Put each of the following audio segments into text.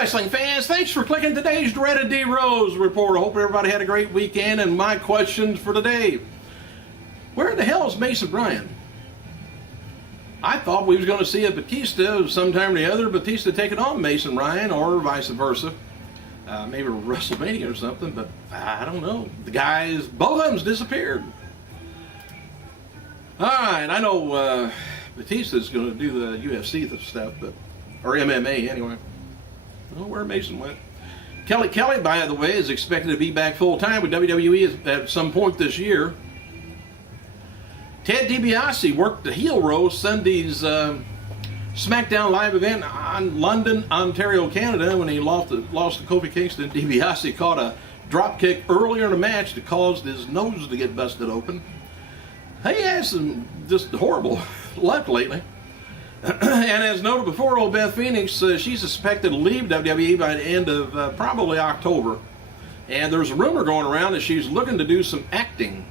wrestling fans, thanks for clicking today's dreaded D Rose report. I hope everybody had a great weekend. And my questions for today: where the hell is Mason Bryan? I thought we was going to see a Batista sometime or the other, Batista taking on Mason Bryan, or vice versa. Maybe WrestleMania or something, but I don't know. The guys, both of them's disappeared. Alright, I know Batista's going to do the UFC stuff, but, or MMA anyway. I don't know where Mason went. Kelly, by the way, is expected to be back full-time with WWE at some point this year. Ted DiBiase worked the heel row Sunday's SmackDown Live event on London, Ontario, Canada, when he lost to Kofi Kingston. DiBiase caught a drop kick earlier in the match that caused his nose to get busted open. He has some just horrible luck lately. And as noted before, old Beth Phoenix, she's suspected to leave WWE by the end of probably October. And there's a rumor going around that she's looking to do some acting.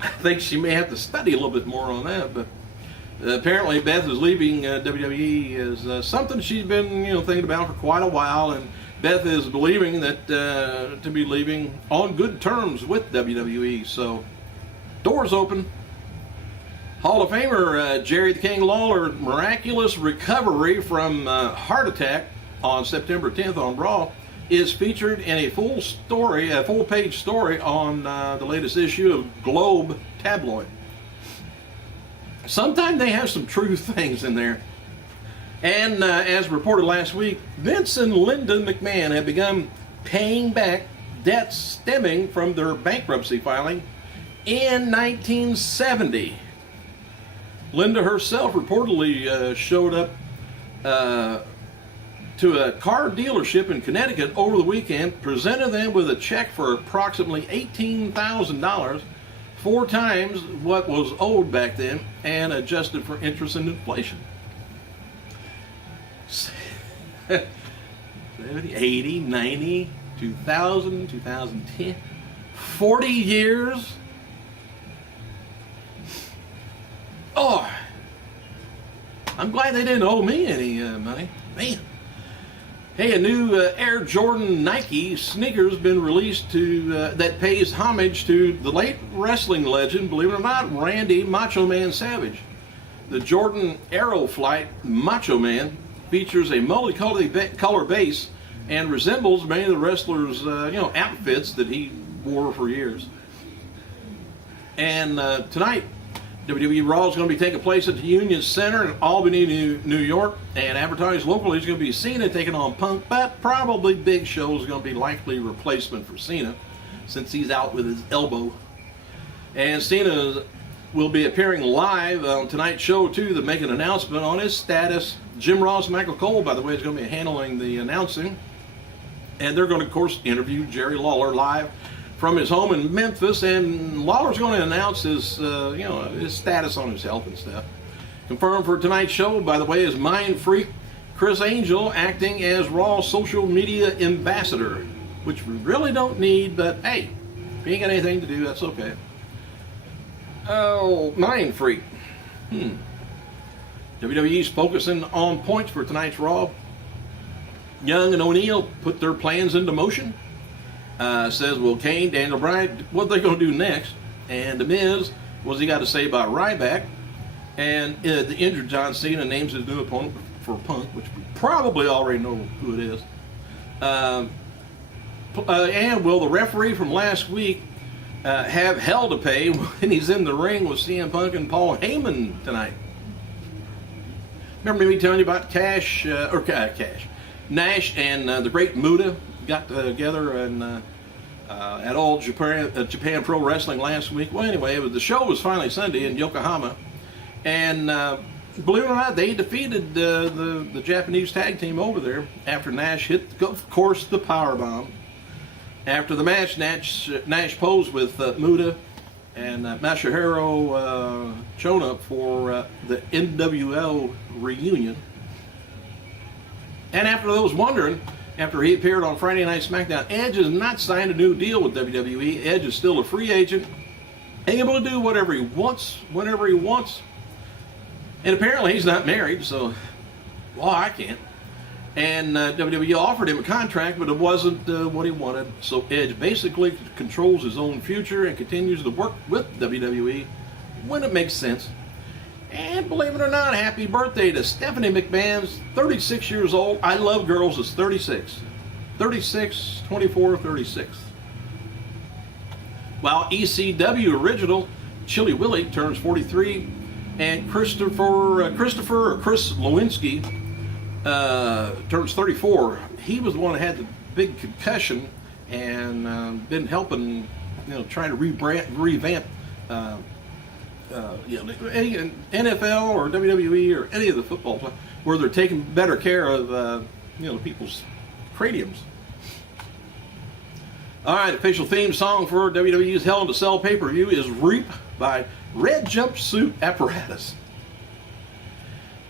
I think she may have to study a little bit more on that, but apparently Beth is leaving WWE is something she's been thinking about for quite a while, and Beth is believing that to be leaving on good terms with WWE. So doors open. Hall of Famer Jerry the King Lawler, miraculous recovery from heart attack on September 10th on Raw, is featured in a full-page story on the latest issue of Globe tabloid. Sometimes they have some true things in there. And as reported last week, Vince and Linda McMahon have begun paying back debts stemming from their bankruptcy filing in 1970. Linda herself reportedly showed up to a car dealership in Connecticut over the weekend, presented them with a check for approximately $18,000, 4 times what was owed back then, and adjusted for interest and inflation. 70, 80, 90, 2000, 2010, 40 years. Oh, I'm glad they didn't owe me any money. Man. Hey, a new Air Jordan Nike sneakers been released that pays homage to the late wrestling legend, believe it or not, Randy Macho Man Savage. The Jordan Aeroflight Macho Man features a multi-color base and resembles many of the wrestlers' outfits that he wore for years. And tonight, WWE Raw is going to be taking place at the Union Center in Albany, New York, and advertised locally is going to be Cena taking on Punk, but probably Big Show is going to be likely replacement for Cena since he's out with his elbow. And Cena will be appearing live on tonight's show too to make an announcement on his status. Jim Ross and Michael Cole, by the way, is going to be handling the announcing, and they're going to, of course, interview Jerry Lawler live from his home in Memphis, and Lawler's going to announce his, his status on his health and stuff. Confirmed for tonight's show, by the way, is Mind Freak Chris Angel acting as Raw social media ambassador, which we really don't need, but hey, if you ain't got anything to do, that's okay. Oh, Mind Freak. WWE's focusing on points for tonight's Raw. Young and O'Neal put their plans into motion. Says, well, Kane, Daniel Bryan, what are they going to do next? And The Miz, what's he got to say about Ryback? And the injured John Cena names his new opponent for Punk, which we probably already know who it is. And will the referee from last week have hell to pay when he's in the ring with CM Punk and Paul Heyman tonight? Remember me telling you about Nash and the great Muta got together and at All Japan Pro Wrestling last week. Well, anyway, the show was finally Sunday in Yokohama, and believe it or not, they defeated the Japanese tag team over there after Nash hit, of course, the powerbomb. After the match, Nash posed with Muta and Masahiro Chono for the NWO reunion. And after those wondering, after he appeared on Friday Night SmackDown, Edge has not signed a new deal with WWE. Edge is still a free agent, able to do whatever he wants, whenever he wants. And apparently he's not married, so, well, I can't. And WWE offered him a contract, but it wasn't what he wanted. So Edge basically controls his own future and continues to work with WWE when it makes sense. And believe it or not, happy birthday to Stephanie McMahon's 36 years old. I Love Girls is 36. 36, 24, 36. While ECW original Chilly Willy turns 43, and Chris Lewinsky turns 34. He was the one that had the big concussion and been helping, trying to revamp, any NFL or WWE or any of the football clubs where they're taking better care of, people's craniums. All right, official theme song for WWE's Hell in a Cell pay-per-view is "Reap" by Red Jumpsuit Apparatus.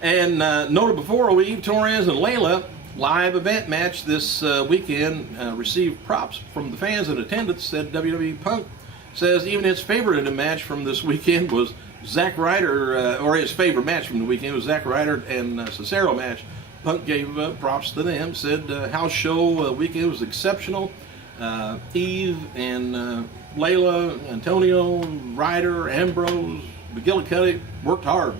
And noted before, Eve Torres and Layla live event match this weekend received props from the fans in attendance. Said WWE Punk says even his favorite in the match from this weekend was Zack Ryder, or his favorite match from the weekend was Zack Ryder and Cesaro match. Punk gave props to them, said house show weekend was exceptional. Eve and Layla, Antonio, Ryder, Ambrose, McGillicuddy worked hard.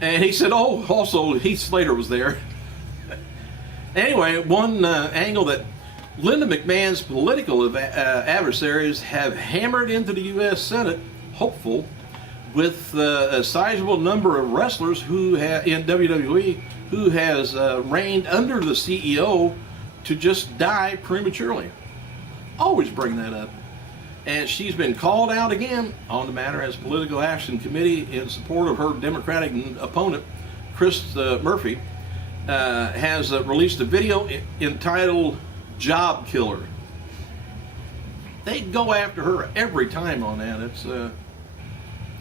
And he said, oh, also Heath Slater was there. Anyway, one angle that Linda McMahon's political adversaries have hammered into the U.S. Senate, hopeful, with a sizable number of wrestlers who in WWE who has reigned under the CEO to just die prematurely. Always bring that up. And she's been called out again on the matter as Political Action Committee in support of her Democratic opponent, Chris Murphy, has released a video entitled "Job Killer." They go after her every time on that. It's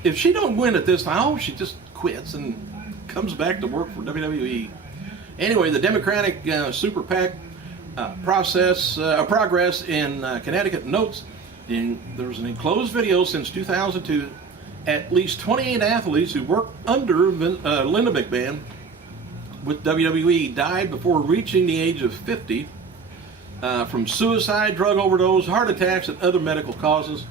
if she don't win at this time, she just quits and comes back to work for WWE. Anyway, the Democratic Super PAC progress in Connecticut notes there's an enclosed video since 2002. At least 28 athletes who worked under Linda McMahon with WWE died before reaching the age of 50 from suicide, drug overdose, heart attacks, and other medical causes.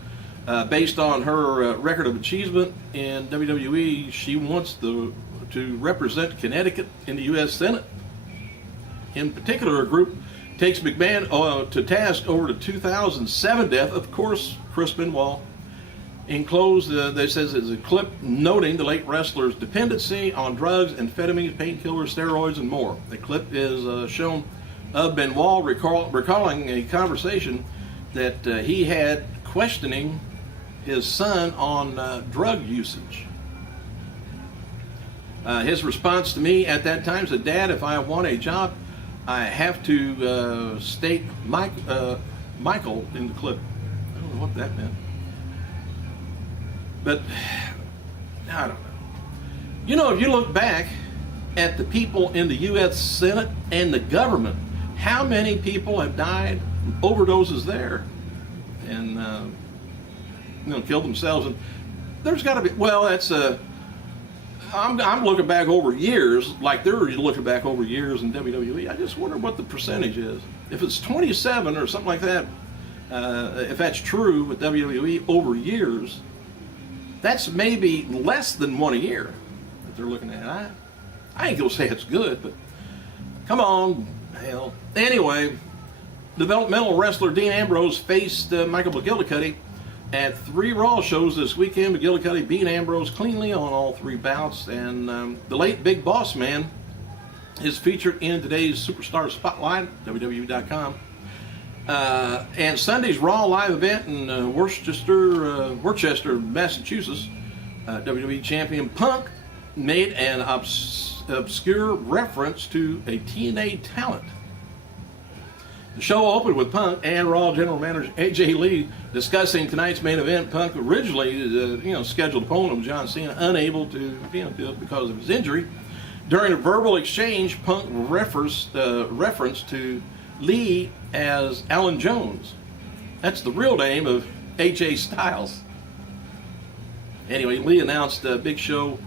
Based on her record of achievement in WWE, she wants to represent Connecticut in the U.S. Senate. In particular, a group takes McMahon to task over the 2007 death, of course, Chris Benoit. Enclosed, they says, is a clip noting the late wrestler's dependency on drugs, amphetamines, painkillers, steroids, and more. The clip is shown of Benoit recalling a conversation that he had questioning his son on drug usage. His response to me at that time said, "Dad, if I want a job, I have to state Michael in the clip." I don't know what that meant. But, I don't know. If you look back at the people in the U.S. Senate and the government, how many people have died from overdoses there and, killed themselves? And there's got to be, I'm looking back over years, like they're looking back over years in WWE. I just wonder what the percentage is. If it's 27 or something like that, if that's true with WWE over years, that's maybe less than one a year that they're looking at. I ain't gonna say it's good, but come on, hell. Anyway, developmental wrestler Dean Ambrose faced Michael McGillicuddy at 3 Raw shows this weekend. McGillicuddy beat Ambrose cleanly on all 3 bouts, and the late Big Boss Man is featured in today's Superstar Spotlight, WWE.com. And Sunday's Raw live event in Worcester, Massachusetts, WWE Champion Punk made an obscure reference to a TNA talent. The show opened with Punk and Raw General Manager AJ Lee discussing tonight's main event. Punk originally, scheduled opponent was John Cena, unable to, do it because of his injury. During a verbal exchange, Punk reference to Lee as Alan Jones. That's the real name of AJ Styles. Anyway, Lee announced Big Show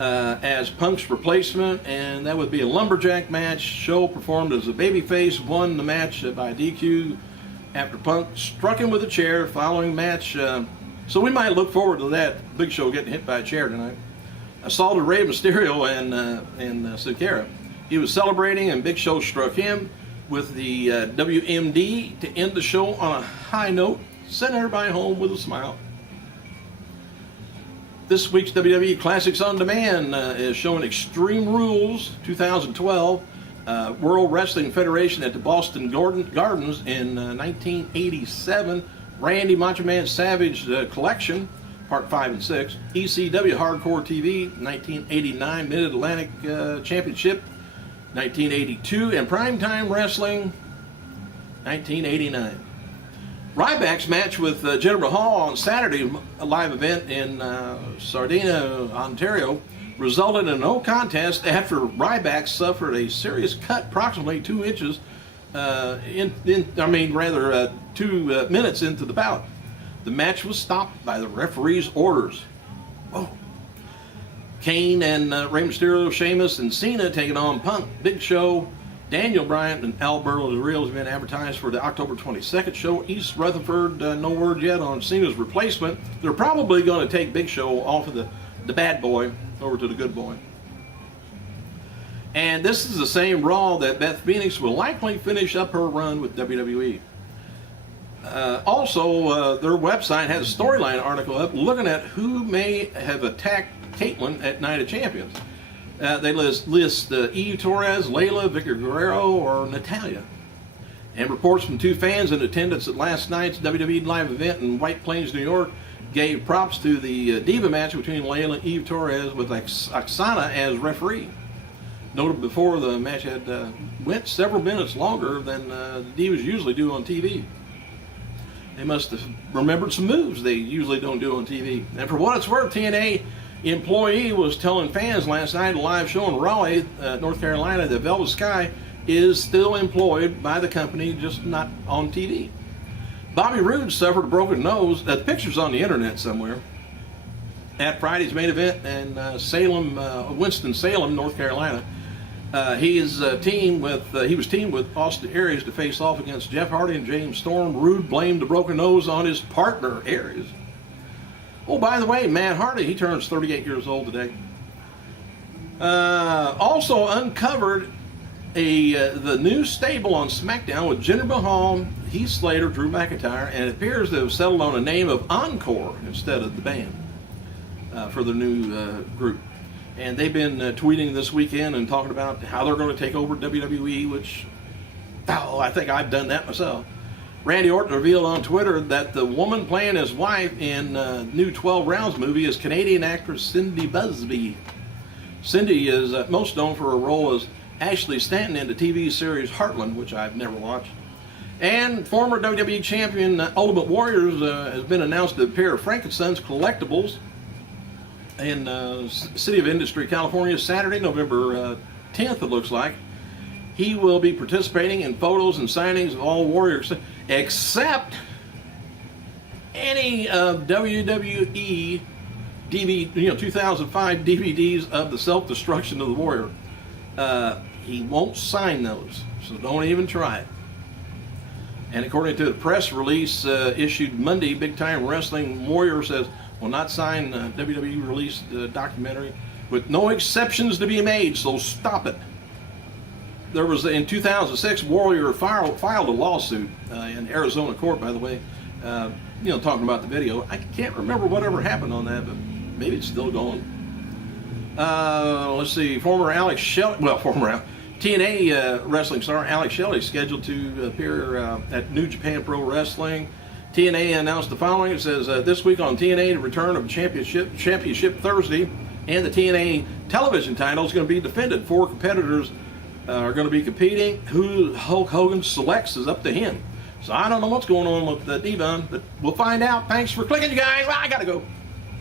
as Punk's replacement, and that would be a lumberjack match. Show performed as a babyface, won the match by DQ after Punk struck him with a chair following match. So we might look forward to that. Big Show getting hit by a chair tonight. Assaulted Rey Mysterio and Sin Cara. He was celebrating, and Big Show struck him with the WMD to end the show on a high note, sent everybody home with a smile. This week's WWE Classics on Demand is showing Extreme Rules 2012, World Wrestling Federation at the Boston Gardens in 1987, Randy Macho Man Savage Collection, Part 5 and 6, ECW Hardcore TV 1989, Mid-Atlantic Championship 1982, and Primetime Wrestling 1989. RYBACK's match with Jinder Mahal on Saturday, a live event in Sardinia, Ontario, resulted in a no contest after RYBACK suffered a serious cut approximately 2 inches 2 minutes into the bout. The match was stopped by the referee's orders. Whoa. Kane and Rey Mysterio, Sheamus, and Cena taking on Punk, Big Show, Daniel Bryan, and Alberto Del Rio has been advertised for the October 22nd show. East Rutherford, no word yet on Cena's replacement. They're probably going to take Big Show off of the bad boy over to the good boy. And this is the same Raw that Beth Phoenix will likely finish up her run with WWE. Also, their website has a storyline article up looking at who may have attacked Caitlyn at Night of Champions. They list Eve Torres, Layla, Vicky Guerrero, or Natalia. And reports from 2 fans in attendance at last night's WWE live event in White Plains, New York, gave props to the Diva match between Layla and Eve Torres with Oksana as referee. Noted before, the match had went several minutes longer than the Divas usually do on TV. They must have remembered some moves they usually don't do on TV. And for what it's worth, TNA employee was telling fans last night at a live show in Raleigh, North Carolina, that Velvet Sky is still employed by the company, just not on TV. Bobby Roode suffered a broken nose. The picture's on the internet somewhere. At Friday's main event in Winston-Salem, North Carolina, he was teamed with Austin Aries to face off against Jeff Hardy and James Storm. Roode blamed the broken nose on his partner, Aries. Oh, by the way, Matt Hardy, he turns 38 years old today. Also uncovered the new stable on SmackDown with Jinder Mahal, Heath Slater, Drew McIntyre, and it appears to have settled on a name of Encore instead of the band for the new group. And they've been tweeting this weekend and talking about how they're going to take over WWE, which, I think I've done that myself. Randy Orton revealed on Twitter that the woman playing his wife in new 12 Rounds movie is Canadian actress Cindy Busby. Cindy is most known for her role as Ashley Stanton in the TV series Heartland, which I've never watched. And former WWE champion Ultimate Warriors has been announced to appear at Frankenstein's Collectibles in City of Industry, California, Saturday, November 10th, it looks like. He will be participating in photos and signings of all Warriors, except any WWE 2005 DVDs of the self-destruction of the Warrior. He won't sign those, so don't even try it. And according to the press release issued Monday, Big Time Wrestling Warrior says will not sign WWE released documentary with no exceptions to be made, so stop it. There was, in 2006, Warrior filed a lawsuit in Arizona court, by the way, talking about the video. I can't remember whatever happened on that, but maybe it's still going. Let's see, TNA wrestling star Alex Shelley scheduled to appear at New Japan Pro Wrestling. TNA announced the following. It says, this week on TNA, the return of Championship Thursday, and the TNA television title is going to be defended. 4 competitors are going to be competing. Who Hulk Hogan selects is up to him. So I don't know what's going on with Devon, but we'll find out. Thanks for clicking, you guys. I got to go.